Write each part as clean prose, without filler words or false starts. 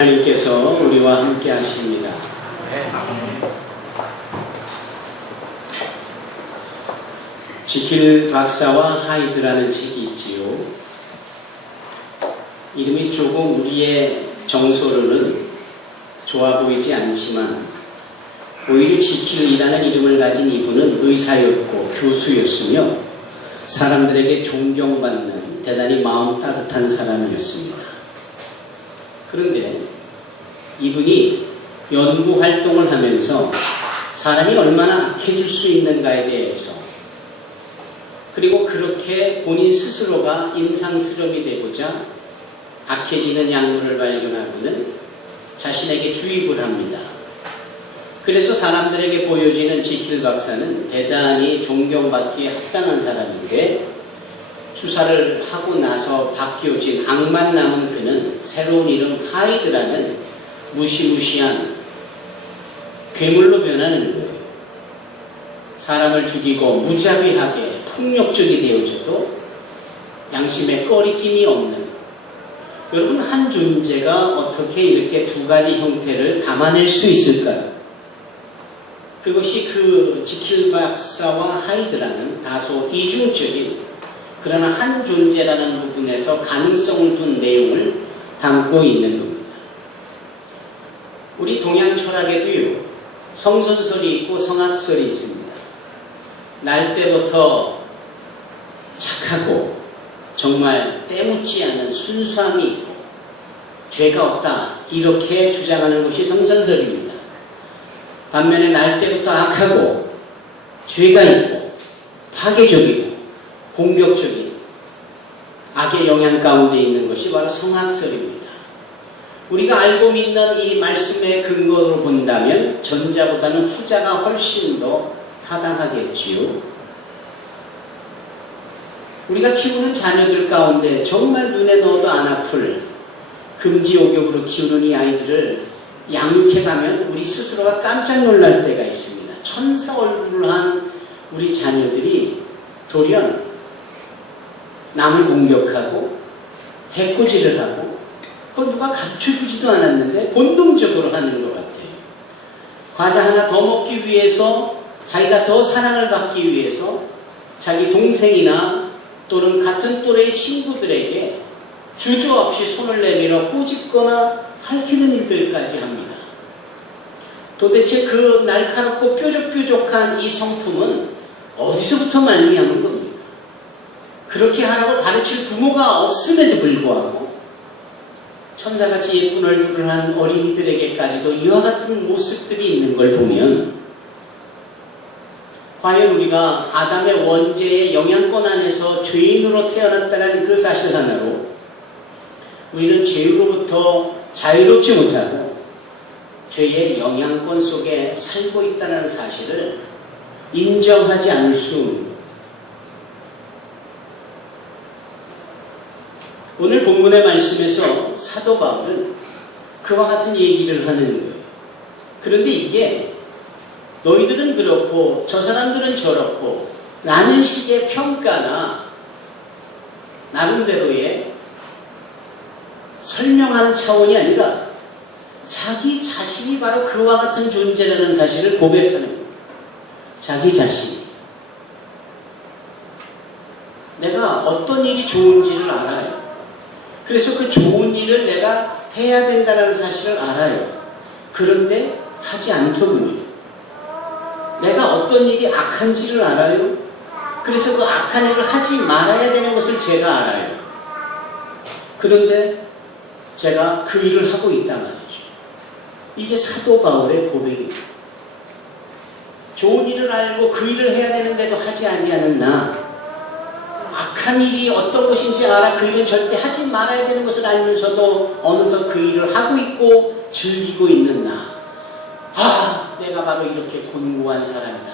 하나님께서 우리와 함께 하십니다. 지킬 박사와 하이드라는 책이 있지요. 이름이 조금 우리의 정서로는 좋아 보이지 않지만 오히려 지킬이라는 이름을 가진 이분은 의사였고 교수였으며 사람들에게 존경받는 대단히 마음 따뜻한 사람이었습니다. 그런데 이분이 연구 활동을 하면서 사람이 얼마나 악해질 수 있는가에 대해서, 그리고 그렇게 본인 스스로가 임상실험이 되고자 악해지는 약물을 발견하고는 자신에게 주입을 합니다. 그래서 사람들에게 보여지는 지킬 박사는 대단히 존경받기에 합당한 사람인데, 주사를 하고 나서 바뀌어진 악만 남은 그는 새로운 이름 하이드라는 무시무시한 괴물로 변하는 거예요. 사람을 죽이고 무자비하게 폭력적이 되어져도 양심에 꺼리낌이 없는, 여러분, 한 존재가 어떻게 이렇게 두 가지 형태를 담아낼 수 있을까요? 그것이 그 지킬 박사와 하이드라는 다소 이중적인, 그러나 한 존재라는 부분에서 가능성을 둔 내용을 담고 있는 겁니다. 우리 동양 철학에도요, 성선설이 있고 성악설이 있습니다. 날 때부터 착하고 정말 때묻지 않은 순수함이 있고 죄가 없다, 이렇게 주장하는 것이 성선설입니다. 반면에 날 때부터 악하고 죄가 있고 파괴적이고 공격적인 악의 영향 가운데 있는 것이 바로 성악설입니다. 우리가 알고 믿는 이 말씀의 근거로 본다면 전자보다는 후자가 훨씬 더 타당하겠지요. 우리가 키우는 자녀들 가운데 정말 눈에 넣어도 안 아플 금지옥욕으로 키우는 이 아이들을 양육해가면 우리 스스로가 깜짝 놀랄 때가 있습니다. 천사 얼굴을 한 우리 자녀들이 돌연 남을 공격하고 해코지를 하고, 그걸 누가 가르쳐주지도 않았는데 본능적으로 하는 것 같아요. 과자 하나 더 먹기 위해서, 자기가 더 사랑을 받기 위해서 자기 동생이나 또는 같은 또래의 친구들에게 주저없이 손을 내밀어 꼬집거나 핥히는 일들까지 합니다. 도대체 그 날카롭고 뾰족뾰족한 이 성품은 어디서부터 말미암은 겁니까? 그렇게 하라고 가르칠 부모가 없음에도 불구하고 천사같이 예쁜 얼굴을 한 어린이들에게까지도 이와 같은 모습들이 있는 걸 보면, 과연 우리가 아담의 원죄의 영향권 안에서 죄인으로 태어났다는 그 사실 하나로 우리는 죄로부터 자유롭지 못하고 죄의 영향권 속에 살고 있다는 사실을 인정하지 않을 수 없습니다. 오늘 본문의 말씀에서 사도 바울은 그와 같은 얘기를 하는 거예요. 그런데 이게 너희들은 그렇고 저 사람들은 저렇고 라는 식의 평가나 나름대로의 설명하는 차원이 아니라 자기 자신이 바로 그와 같은 존재라는 사실을 고백하는 거예요. 자기 자신이. 내가 어떤 일이 좋은지를 알아요. 그래서 그 좋은 일을 내가 해야 된다는 사실을 알아요. 그런데 하지 않더군요. 내가 어떤 일이 악한지를 알아요. 그래서 그 악한 일을 하지 말아야 되는 것을 제가 알아요. 그런데 제가 그 일을 하고 있단 말이죠. 이게 사도 바울의 고백입니다. 좋은 일을 알고 그 일을 해야 되는데도 하지 않는 나, 악한 일이 어떤 것인지 알아 그 일은 절대 하지 말아야 되는 것을 알면서도 어느덧 그 일을 하고 있고 즐기고 있는 나, 내가 바로 이렇게 곤고한 사람이다.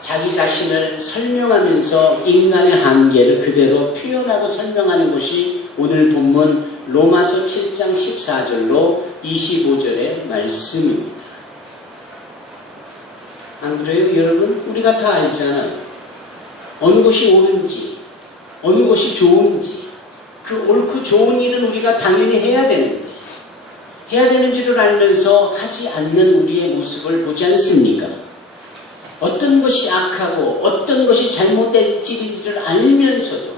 자기 자신을 설명하면서 인간의 한계를 그대로 표현하고 설명하는 것이 오늘 본문 로마서 7장 14절로 25절의 말씀입니다. 안 그래요, 여러분? 우리가 다 알잖아요. 어느 것이 옳은지, 어느 것이 좋은지, 그 옳고 좋은 일은 우리가 당연히 해야 되는데, 해야 되는 줄을 알면서 하지 않는 우리의 모습을 보지 않습니까? 어떤 것이 악하고 어떤 것이 잘못된 일인지를 알면서도,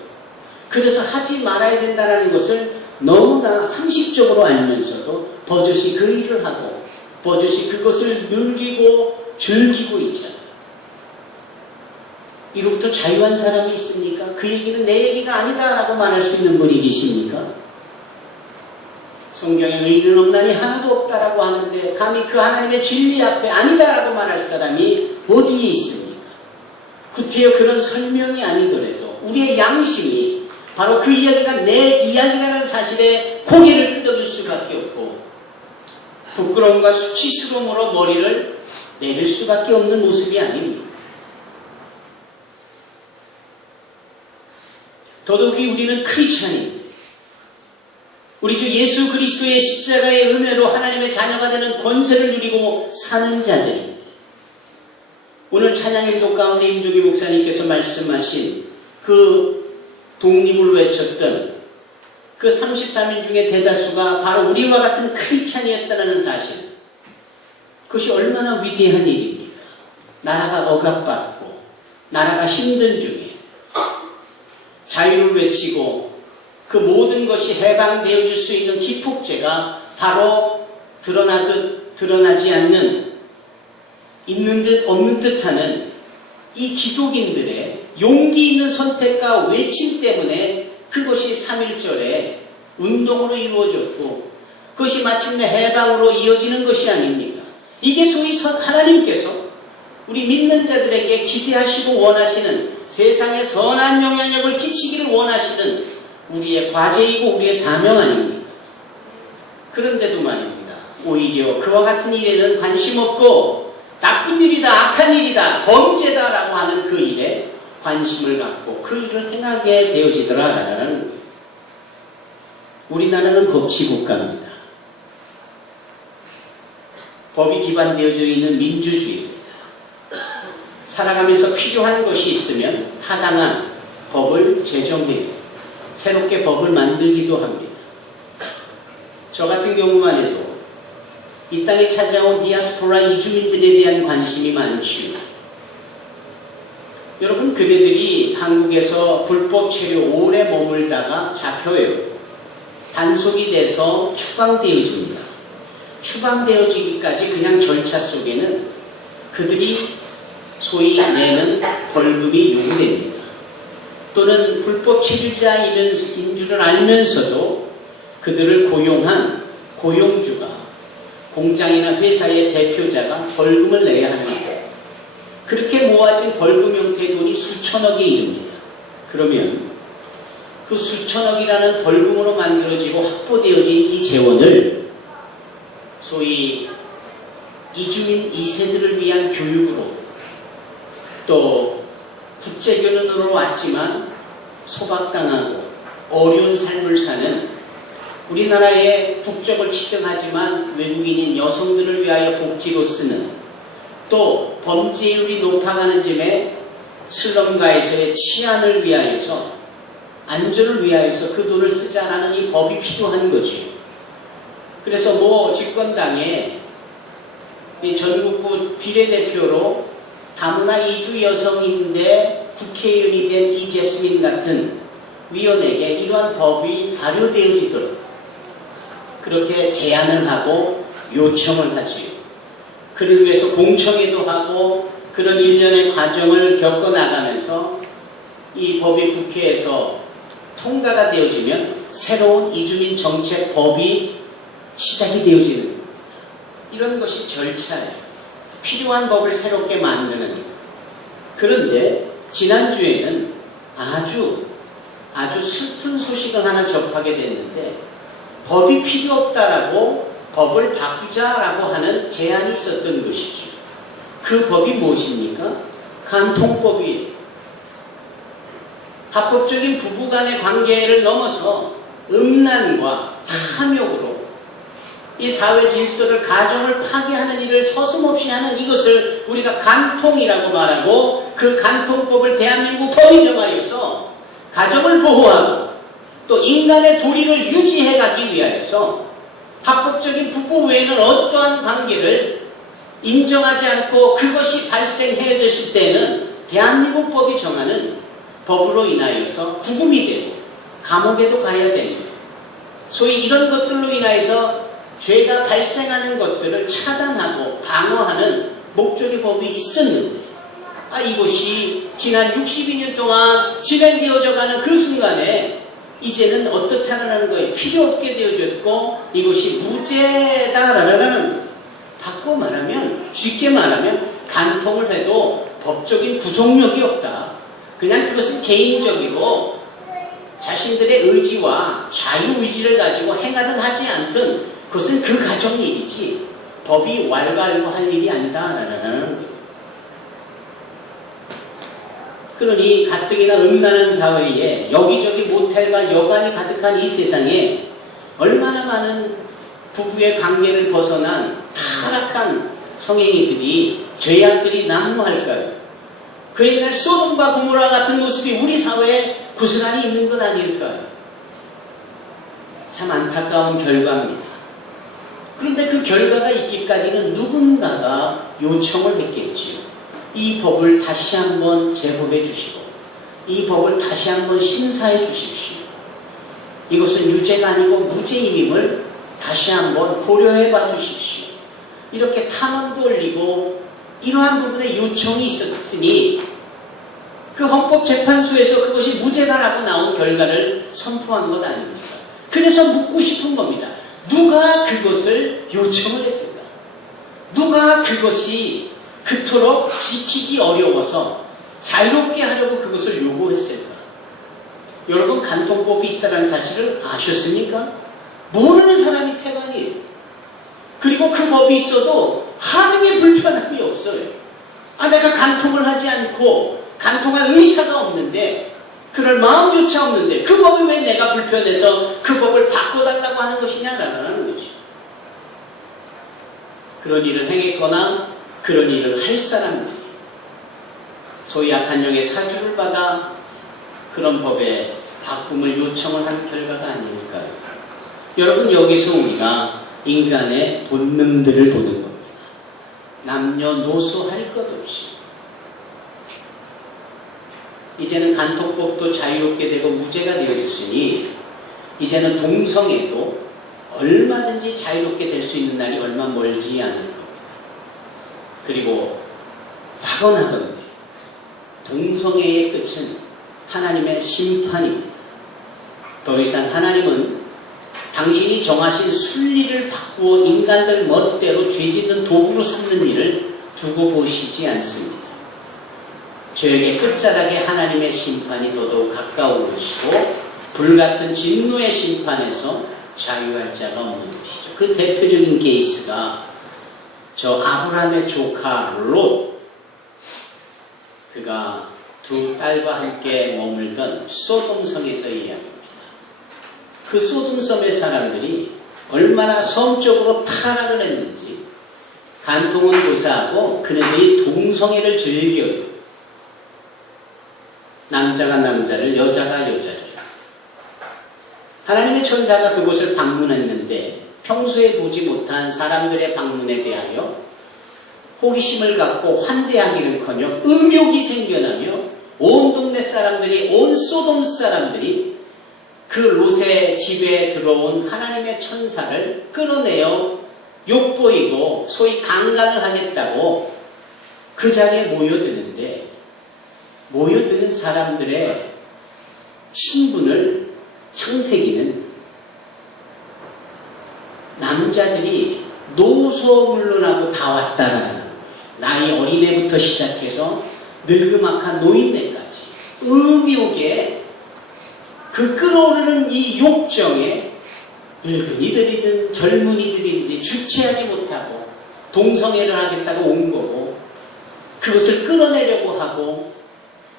그래서 하지 말아야 된다는 것을 너무나 상식적으로 알면서도 버젓이 그 일을 하고 버젓이 그것을 늘리고 즐기고 있잖아요. 이로부터 자유한 사람이 있습니까? 그 얘기는 내 얘기가 아니다라고 말할 수 있는 분이 계십니까? 성경에 의인은 없나니 하나도 없다라고 하는데 감히 그 하나님의 진리 앞에 아니다라고 말할 사람이 어디에 있습니까? 구태여 그런 설명이 아니더라도 우리의 양심이 바로 그 이야기가 내 이야기라는 사실에 고개를 끄덕일 수밖에 없고 부끄러움과 수치스러움으로 머리를 내릴 수밖에 없는 모습이 아닙니다. 더더욱이 우리는 크리스찬인데 우리 주 예수 그리스도의 십자가의 은혜로 하나님의 자녀가 되는 권세를 누리고 사는 자들인데, 오늘 찬양인도 가운데 임종기 목사님께서 말씀하신 그 독립을 외쳤던 그 33인 중에 대다수가 바로 우리와 같은 크리스찬이었다는 사실, 그것이 얼마나 위대한 일입니까? 나라가 억압받고 나라가 힘든 중에 자유를 외치고 그 모든 것이 해방되어질 수 있는 기폭제가 바로 드러나듯 드러나지 않는, 있는 듯 없는 듯 하는 이 기독인들의 용기 있는 선택과 외침 때문에 그것이 3.1절에 운동으로 이루어졌고 그것이 마침내 해방으로 이어지는 것이 아닙니까? 이게 소위 하나님께서 우리 믿는 자들에게 기대하시고 원하시는, 세상에 선한 영향력을 끼치기를 원하시는 우리의 과제이고 우리의 사명 아닙니까? 그런데도 말입니다. 오히려 그와 같은 일에는 관심 없고 나쁜 일이다, 악한 일이다, 범죄다라고 하는 그 일에 관심을 갖고 그 일을 행하게 되어지더라라는 거예요. 우리나라는 법치국가입니다. 법이 기반되어져 있는 민주주의입니다. 살아가면서 필요한 것이 있으면 타당한 법을 제정해요. 새롭게 법을 만들기도 합니다. 저 같은 경우만 해도 이 땅에 찾아온 디아스포라 이주민들에 대한 관심이 많지요. 여러분, 그대들이 한국에서 불법 체류 오래 머물다가 잡혀요. 단속이 돼서 추방되어집니다. 추방되어지기까지 그냥 절차 속에는 그들이 소위 내는 벌금이 요구됩니다. 또는 불법 체류자인 줄을 알면서도 그들을 고용한 고용주가, 공장이나 회사의 대표자가 벌금을 내야 합니다. 그렇게 모아진 벌금 형태의 돈이 수천억에 이릅니다. 그러면 그 수천억이라는 벌금으로 만들어지고 확보되어진 이 재원을 소위 이주민 2세들을 위한 교육으로, 또 국제교련으로 왔지만 소박당하고 어려운 삶을 사는 우리나라의 국적을 취득하지만 외국인인 여성들을 위하여 복지로 쓰는, 또 범죄율이 높아가는 점에 슬럼가에서의 치안을 위하여서, 안전을 위하여서 그 돈을 쓰자라는 이 법이 필요한 거죠. 그래서 뭐 집권당의 이 전국구 비례대표로 다문화 이주 여성인데 국회의원이 된 이재스민 같은 위원에게 이러한 법이 발효되어지도록 그렇게 제안을 하고 요청을 하지요. 그를 위해서 공청회도 하고 그런 일련의 과정을 겪어나가면서 이 법이 국회에서 통과가 되어지면 새로운 이주민 정책 법이 시작이 되어지는 겁니다. 이런 것이 절차예요. 필요한 법을 새롭게 만드는 것. 그런데 지난주에는 아주 슬픈 소식을 하나 접하게 됐는데, 법이 필요 없다라고 법을 바꾸자라고 하는 제안이 있었던 것이죠. 그 법이 무엇입니까? 간통법이에요. 합법적인 부부간의 관계를 넘어서 음란과 탐욕으로 이 사회 질서를, 가정을 파괴하는 일을 서슴없이 하는 이것을 우리가 간통이라고 말하고, 그 간통법을 대한민국 법이 정하여서 가정을 보호하고 또 인간의 도리를 유지해가기 위하여서 합법적인 부부 외에는 어떠한 관계를 인정하지 않고 그것이 발생해졌을 때는 대한민국 법이 정하는 법으로 인하여서 구금이 되고 감옥에도 가야 되는, 소위 이런 것들로 인하여서 죄가 발생하는 것들을 차단하고 방어하는 목적의 법이 있었는데, 이것이 지난 62년 동안 진행되어져 가는 그 순간에 이제는 어떻다라는 거에 필요 없게 되어졌고, 이것이 무죄다라는, 바꿔 말하면, 쉽게 말하면 간통을 해도 법적인 구속력이 없다. 그냥 그것은 개인적으로 자신들의 의지와 자유의지를 가지고 행하든 하지 않든 그것은 그 가정 일이지 법이 왈가왈부할 일이 아니다라는 거예요. 그러니 가뜩이나 음란한 사회에 여기저기 모텔과 여관이 가득한 이 세상에 얼마나 많은 부부의 관계를 벗어난 타락한 성행위들이, 죄악들이 난무할까요? 그 옛날 소돔과 고모라 같은 모습이 우리 사회에 고스란히 있는 것 아닐까요? 참 안타까운 결과입니다. 그런데 그 결과가 있기까지는 누군가가 요청을 했겠지요. 이 법을 다시 한번 제법해 주시고 이 법을 다시 한번 심사해 주십시오. 이것은 유죄가 아니고 무죄임임을 다시 한번 고려해 봐 주십시오. 이렇게 탄원도 올리고 이러한 부분에 요청이 있었으니 그 헌법재판소에서 그것이 무죄다라고 나온 결과를 선포한 것 아닙니까? 그래서 묻고 싶은 겁니다. 누가 그것을 요청을 했을까? 누가 그것이 그토록 지키기 어려워서 자유롭게 하려고 그것을 요구했을까? 여러분, 간통법이 있다는 사실을 아셨습니까? 모르는 사람이 태반이에요. 그리고 그 법이 있어도 하등의 불편함이 없어요. 내가 간통을 하지 않고 간통할 의사가 없는데, 그럴 마음조차 없는데 그 법이 왜 내가 불편해서 그 법을 바꿔달라고 하는 것이냐라는 거죠. 그런 일을 행했거나 그런 일을 할 사람들이 소위 약한 영의 사주를 받아 그런 법의 바꿈을 요청을 한 결과가 아닐까요? 여러분, 여기서 우리가 인간의 본능들을 보는 겁니다. 남녀노소 할 것 없이 이제는 간통법도 자유롭게 되고 무죄가 되어졌으니 이제는 동성애도 얼마든지 자유롭게 될 수 있는 날이 얼마 멀지 않은 겁니다. 그리고 확언하건대 동성애의 끝은 하나님의 심판입니다. 더 이상 하나님은 당신이 정하신 순리를 바꾸어 인간들 멋대로 죄짓는 도구로 삼는 일을 두고 보시지 않습니다. 죄악의 끝자락에 하나님의 심판이 더더욱 가까운 것이고 불같은 진노의 심판에서 자유할 자가 없는 것이죠. 그 대표적인 케이스가 저 아브라함의 조카 롯, 그가 두 딸과 함께 머물던 소돔성에서 이야기합니다. 그 소돔섬의 사람들이 얼마나 성적으로 타락을 했는지 간통은 고사하고 그네들이 동성애를 즐겨요. 남자가 남자를, 여자가 여자를. 하나님의 천사가 그곳을 방문했는데 평소에 보지 못한 사람들의 방문에 대하여 호기심을 갖고 환대하기는커녕 음욕이 생겨나며 온 동네 사람들이, 온 소돔 사람들이 그 롯의 집에 들어온 하나님의 천사를 끌어내어 욕보이고 소위 강간을 하겠다고 그 자리에 모여드는데, 모여드는 사람들의 신분을 창세기는 남자들이 노소물론하고 다 왔다라는 거예요. 나이 어린애부터 시작해서 늙음악한 노인네까지 음욕에 그 끌어오르는 이 욕정에 늙은이들이든 젊은이들이든 주체하지 못하고 동성애를 하겠다고 온 거고, 그것을 끌어내려고 하고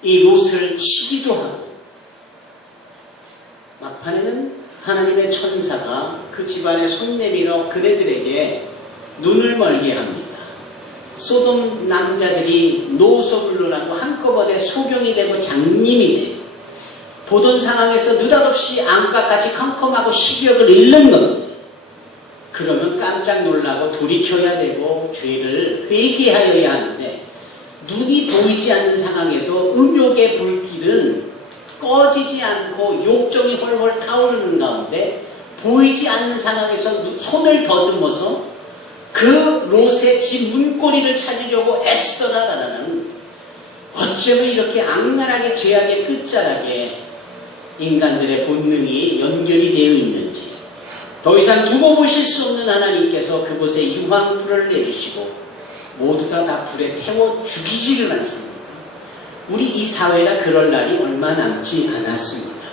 이 롯을 치기도 하고, 막판에는 하나님의 천사가 그 집안에 손 내밀어 그네들에게 눈을 멀게 합니다. 소돔 남자들이 노소불로라고 한꺼번에 소경이 되고 장님이 돼 보던 상황에서 느닷없이 안팎까지 컴컴하고 시력을 잃는 겁니다. 그러면 깜짝 놀라고 돌이켜야 되고 죄를 회개하여야 하는데 눈이 보이지 않는 상황에도 음욕의 불길은 꺼지지 않고 욕정이 헐헐 타오르는 가운데 보이지 않는 상황에서 손을 더듬어서 그 롯의 집 문고리를 찾으려고 애쓰더라라는, 어쩌면 이렇게 악랄하게 죄악의 끝자락에 인간들의 본능이 연결이 되어 있는지, 더 이상 두고 보실 수 없는 하나님께서 그곳에 유황불을 내리시고 모두 다 불에 태워 죽이지를 않습니다. 우리 이 사회가 그럴 날이 얼마 남지 않았습니다.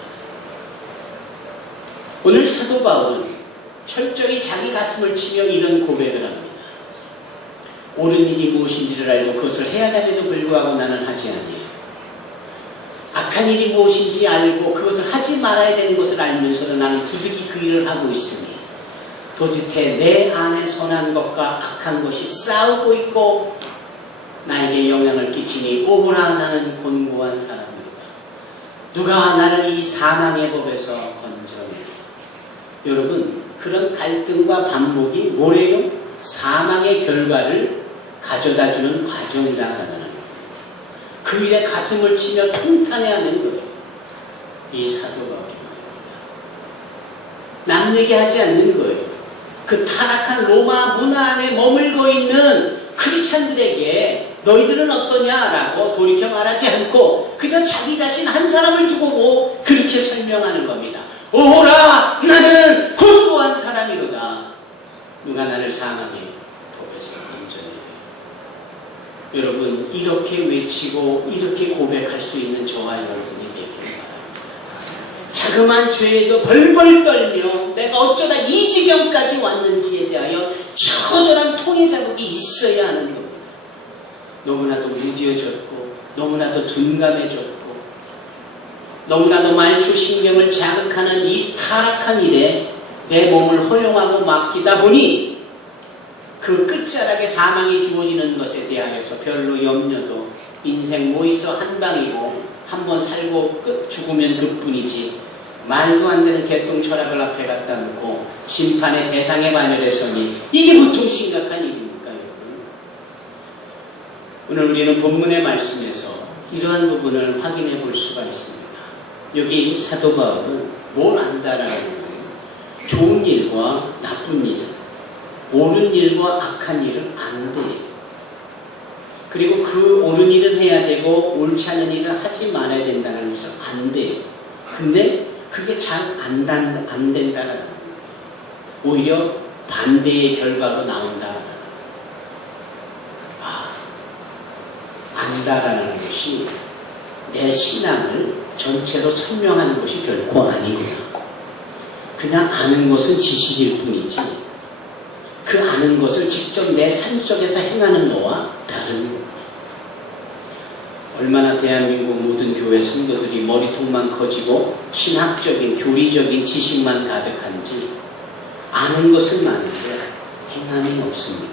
오늘 사도 바울은 철저히 자기 가슴을 치며 이런 고백을 합니다. 옳은 일이 무엇인지를 알고 그것을 해야 함에도 불구하고 나는 하지 아니하여, 악한 일이 무엇인지 알고 그것을 하지 말아야 되는 것을 알면서도 나는 부득이 그 일을 하고 있으니 도지태 내 안에 선한 것과 악한 것이 싸우고 있고 나에게 영향을 끼치니 오호라 나는 곤고한 사람이다. 누가 나를 이 사망의 법에서 건져내리. 여러분, 그런 갈등과 반목이 뭐래요? 사망의 결과를 가져다주는 과정이라는, 그 일에 가슴을 치며 통탄해하는 거예요. 이 사도 바울입니다. 남 얘기하지 않는 거예요. 그 타락한 로마 문화 안에 머물고 있는 크리스찬들에게 너희들은 어떠냐라고 돌이켜 말하지 않고 그저 자기 자신 한 사람을 두고 뭐 그렇게 설명하는 겁니다. 오호라 나는 곤고한 사람이로다. 누가 나를 사망의 법에서 건져내리. 여러분, 이렇게 외치고 이렇게 고백할 수 있는 저와 여러분이 되기를 바랍니다. 자그마한 죄에도 벌벌 떨며 내가 어쩌다 이 지경까지 왔는지에 대하여 처절한 통해 자국이 있어야 하는 겁니다. 너무나도 무뎌졌고 너무나도 둔감해졌고 너무나도 말초신경을 자극하는 이 타락한 일에 내 몸을 허용하고 맡기다 보니 그 끝자락에 사망이 주어지는 것에 대하여서 별로 염려도, 인생 뭐 있어 한방이고 한번 살고 죽으면 그뿐이지, 말도 안 되는 개똥 철학을 앞에 갖다 놓고 심판의 대상에 반열해서니 이게 보통 심각한 일입니까, 여러분? 오늘 우리는 본문의 말씀에서 이러한 부분을 확인해 볼 수가 있습니다. 여기 사도 바울은 뭘 안다라는 거예요? 좋은 일과 나쁜 일, 옳은 일과 악한 일을 안대요. 그리고 그 옳은 일은 해야 되고 옳지 않은 일은 하지 말아야 된다는 것을 안대요. 근데 그게 잘 안 된다라는 거예요. 오히려 반대의 결과로 나온다라는 거예요. 안다라는 것이 내 신앙을 전체로 설명하는 것이 결코 아니구나. 그냥 아는 것은 지식일 뿐이지 그 아는 것을 직접 내 삶 속에서 행하는 거와 다른 거예요. 얼마나 대한민국 모든 교회 성도들이 머리통만 커지고 신학적인 교리적인 지식만 가득한지 아는 것은 많은데 행함이 없습니다.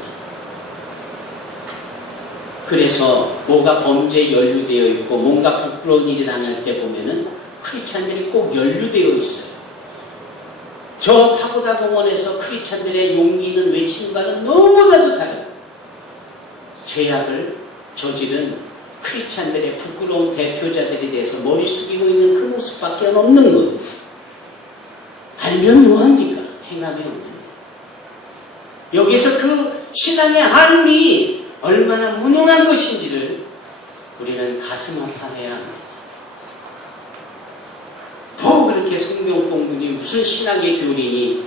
그래서 뭐가 범죄에 연루되어 있고 뭔가 부끄러운 일이 당할 때 보면은 크리스찬들이 꼭 연루되어 있어요. 저 파고다 공원에서 크리스찬들의 용기 있는 외침과는 너무나도 다른 죄악을 저지른 크리스찬들의 부끄러운 대표자들에 대해서 머리 숙이고 있는 그 모습밖에 없는 것. 알면 뭐합니까? 행함이 없는 것. 여기서 그 신앙의 삶이 얼마나 무능한 것인지를 우리는 가슴 아파해야 합니다. 뭐 그렇게 성경 공부니 무슨 신학의 교리니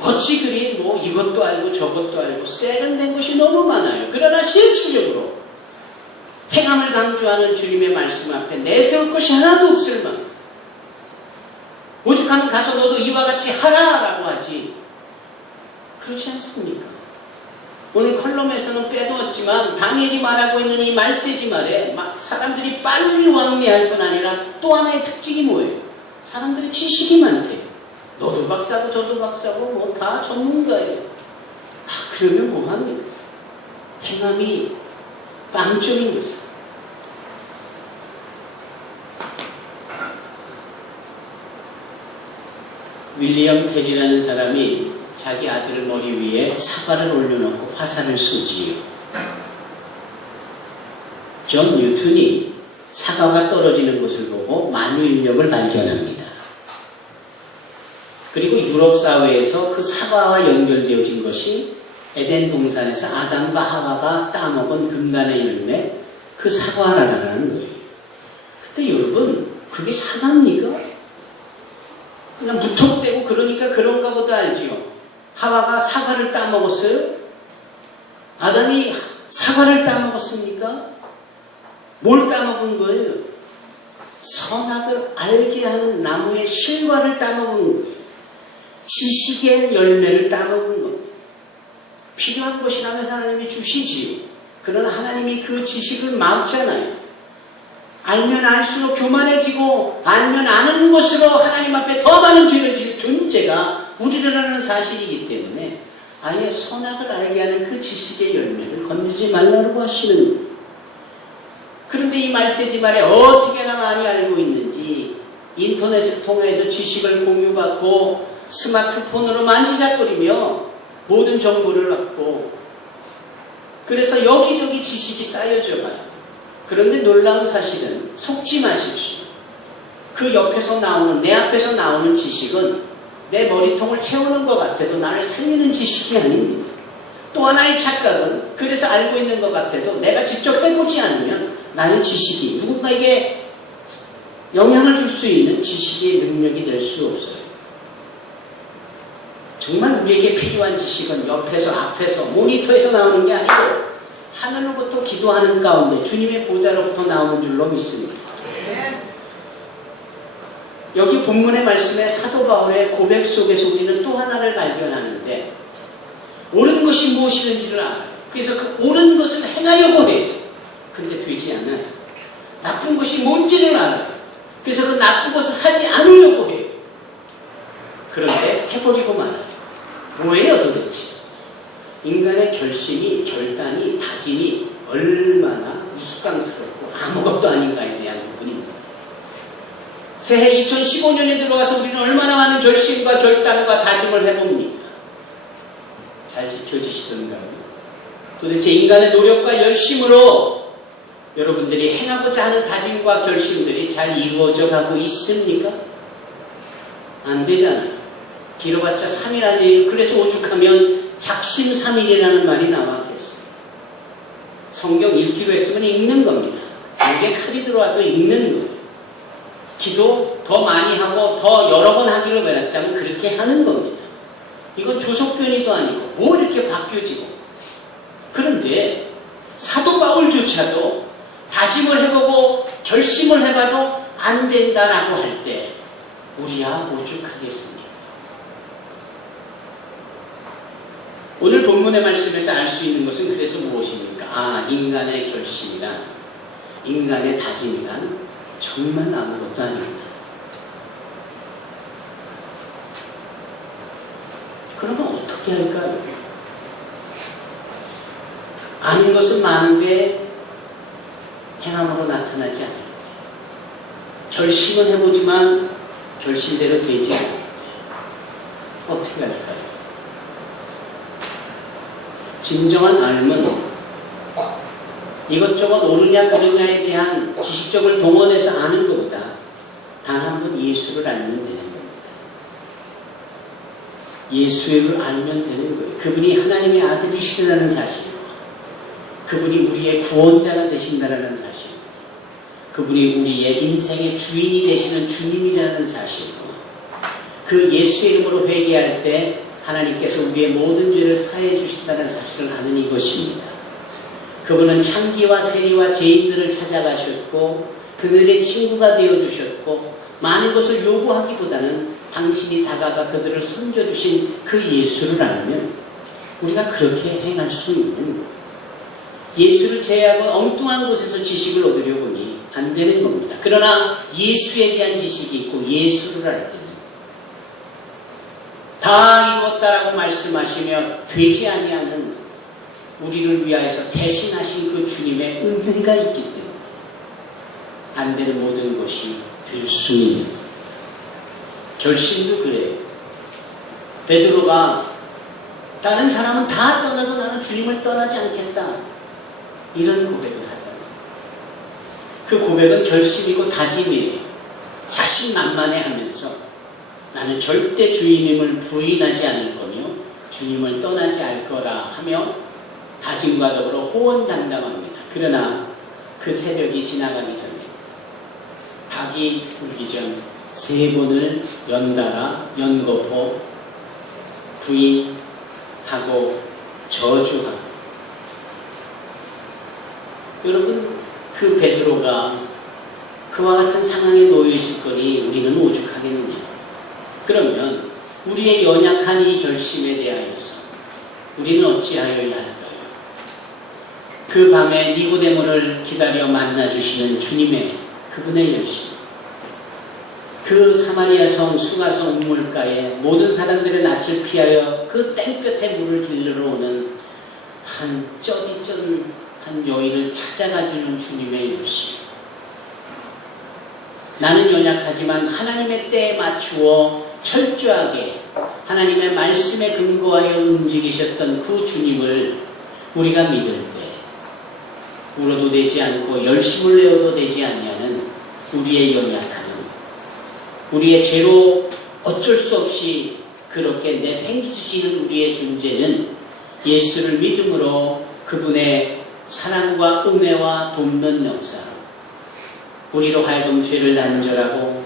어찌 그리 뭐 이것도 알고 저것도 알고 세련된 것이 너무 많아요. 그러나 실질적으로 행함을 강조하는 주님의 말씀 앞에 내세울 것이 하나도 없을 만큼 오죽하면 가서 너도 이와 같이 하라라고 하지 그렇지 않습니까? 오늘 컬럼에서는 빼두었지만 다니엘이 말하고 있는 이 말세지 말에 막 사람들이 빨리 왕래할 뿐 아니라 또 하나의 특징이 뭐예요? 사람들이 지식이 많대요. 너도 박사고 저도 박사고 뭐 다 전문가예요. 그러면 뭐합니까? 행함이 빵점인 거죠. 윌리엄 테리라는 사람이 자기 아들 머리 위에 사과를 올려놓고 화살을 쏘지요. 존 뉴턴이 사과가 떨어지는 것을 보고 만유인력을 발견합니다. 그리고 유럽 사회에서 그 사과와 연결되어진 것이 에덴 동산에서 아담과 하와가 따먹은 금간의 열매, 그 사과라는 거예요. 근데 여러분, 그게 사과입니까? 그냥 무턱대고 그러니까 그런가 보다 알지요. 하와가 사과를 따먹었어요? 아담이 사과를 따먹었습니까? 뭘 따먹은 거예요? 선악을 알게 하는 나무의 실과를 따먹은 거예요. 지식의 열매를 따먹은 겁니다. 필요한 것이라면 하나님이 주시지요. 그러나 하나님이 그 지식을 막잖아요. 알면 알수록 교만해지고 알면 아는 것으로 하나님 앞에 더 많은 죄를 지을 존재가 우리라는 사실이기 때문에 아예 선악을 알게 하는 그 지식의 열매를 건드리지 말라고 하시는 거예요. 그런데 이 말세지 말에 어떻게나 많이 알고 있는지 인터넷을 통해서 지식을 공유받고 스마트폰으로 만지작거리며 모든 정보를 받고 그래서 여기저기 지식이 쌓여져 가요. 그런데 놀라운 사실은 속지 마십시오. 그 옆에서 나오는, 내 앞에서 나오는 지식은 내 머리통을 채우는 것 같아도 나를 살리는 지식이 아닙니다. 또 하나의 착각은 그래서 알고 있는 것 같아도 내가 직접 해보지 않으면 나의 지식이 누군가에게 영향을 줄 수 있는 지식의 능력이 될 수 없어요. 정말 우리에게 필요한 지식은 옆에서, 앞에서, 모니터에서 나오는 게 아니고 하늘로부터 기도하는 가운데 주님의 보좌로부터 나오는 줄로 믿습니다. 여기 본문의 말씀에 사도 바울의 고백 속에서 우리는 또 하나를 발견하는데 옳은 것이 무엇이든지를 알아요. 그래서 그 옳은 것을 행하려고 해요. 근데 되지 않아요. 나쁜 것이 뭔지를 알아요. 그래서 그 나쁜 것을 하지 않으려고 해요. 그런데 해버리고 말아요. 뭐예요 도대체? 인간의 결심이, 결단이, 다짐이 얼마나 우스꽝스럽고 아무것도 아닌가에 대한 부분입니다. 새해 2015년에 들어가서 우리는 얼마나 많은 결심과 결단과 다짐을 해봅니까? 잘 지켜지시던가요? 도대체 인간의 노력과 열심으로 여러분들이 행하고자 하는 다짐과 결심들이 잘 이루어져 가고 있습니까? 안 되잖아요. 길어봤자 3일 아니에요. 그래서 오죽하면 작심삼일이라는 말이 나왔겠어요. 성경 읽기로 했으면 읽는 겁니다. 목에 칼이 들어와도 읽는 거예요. 기도 더 많이 하고 더 여러 번 하기로 변했다면 그렇게 하는 겁니다. 이건 조속변이도 아니고 뭐 이렇게 바뀌어지고. 그런데 사도 바울조차도 다짐을 해보고 결심을 해봐도 안 된다라고 할 때 우리야 오죽하겠습니까? 오늘 본문의 말씀에서 알 수 있는 것은 그래서 무엇입니까? 아, 인간의 결심이란, 인간의 다짐이란 정말 아무것도 아닙니다. 그러면 어떻게 할까요? 아는 것은 많은데 행함으로 나타나지 않을 때, 결심은 해보지만 결심대로 되지 않을 때 어떻게 할까요? 진정한 삶은 이것저것 옳으냐 그르냐에 대한 지식적을 동원해서 아는 것보다 단 한 번 예수를 알면 되는 겁니다. 예수를 알면 되는 거예요. 그분이 하나님의 아들이시라는 사실, 그분이 우리의 구원자가 되신다는 사실, 그분이 우리의 인생의 주인이 되시는 주님이라는 사실, 그 예수의 이름으로 회개할 때 하나님께서 우리의 모든 죄를 사해 주신다는 사실을 아는 이것입니다. 그분은 창기와 세리와 죄인들을 찾아가셨고 그들의 친구가 되어주셨고 많은 것을 요구하기보다는 당신이 다가가 그들을 섬겨주신 그 예수를 알면 우리가 그렇게 행할 수 있는 거예요. 예수를 제외하고 엉뚱한 곳에서 지식을 얻으려 보니 안 되는 겁니다. 그러나 예수에 대한 지식이 있고 예수를 알 때는 다 이루었다라고 말씀하시며 되지 아니하는 우리를 위하여서 대신하신 그 주님의 은혜가 있기 때문에 안 되는 모든 것이 될 수 있는, 결심도 그래요. 베드로가 다른 사람은 다 떠나도 나는 주님을 떠나지 않겠다, 이런 고백을 하잖아요. 그 고백은 결심이고 다짐이에요. 자신만만해하면서 나는 절대 주님을 부인하지 않을 거며 주님을 떠나지 않을 거라 하며 다짐과 더불어 호언장담합니다. 그러나 그 새벽이 지나가기 전에 닭이 울기 전 3번을 연달아 연거푸 부인하고 저주하고, 여러분, 그 베드로가 그와 같은 상황에 놓여 있을 거니 우리는 오죽하겠느냐. 그러면 우리의 연약한 이 결심에 대하여서 우리는 어찌하여야 할까요? 그 밤에 니고데모를 기다려 만나주시는 주님의 그분의 열심, 그 사마리아 성 수가성 우물가에 모든 사람들의 낯을 피하여 그 땡볕에 물을 길르러 오는 한 한 여인을 찾아가주는 주님의 열심, 나는 연약하지만 하나님의 때에 맞추어 철저하게 하나님의 말씀에 근거하여 움직이셨던 그 주님을 우리가 믿을 때 울어도 되지 않고 열심을 내어도 되지 않냐는 우리의 연약함은, 우리의 죄로 어쩔 수 없이 그렇게 내팽개치는 우리의 존재는 예수를 믿음으로 그분의 사랑과 은혜와 돕는 역사로 우리로 하여금 죄를 단절하고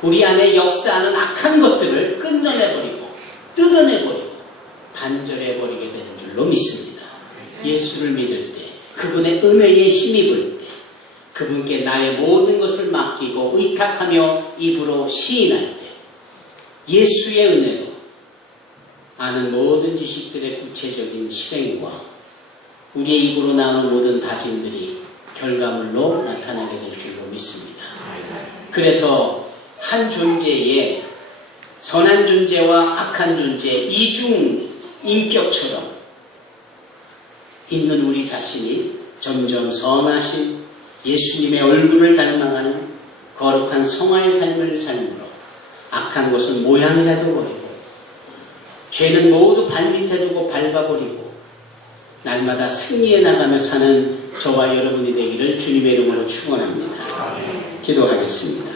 우리 안에 역사하는 악한 것들을 끊어내버리고 뜯어내버리고 단절해버리게 되는 줄로 믿습니다. 예수를 믿을 때, 그분의 은혜에 힘입을 때, 그분께 나의 모든 것을 맡기고 의탁하며 입으로 시인할 때, 예수의 은혜로 아는 모든 지식들의 구체적인 실행과 우리의 입으로 나오는 모든 다짐들이 결과물로 나타나게 될 줄로 믿습니다. 그래서 한 존재에 선한 존재와 악한 존재, 이중 인격처럼 있는 우리 자신이 점점 선하신 예수님의 얼굴을 닮아가는 거룩한 성화의 삶을 삶으로 악한 것은 모양이라도 버리고 죄는 모두 발밑에 두고 밟아버리고 날마다 승리해 나가며 사는 저와 여러분이 되기를 주님의 이름으로 축원합니다. 기도하겠습니다.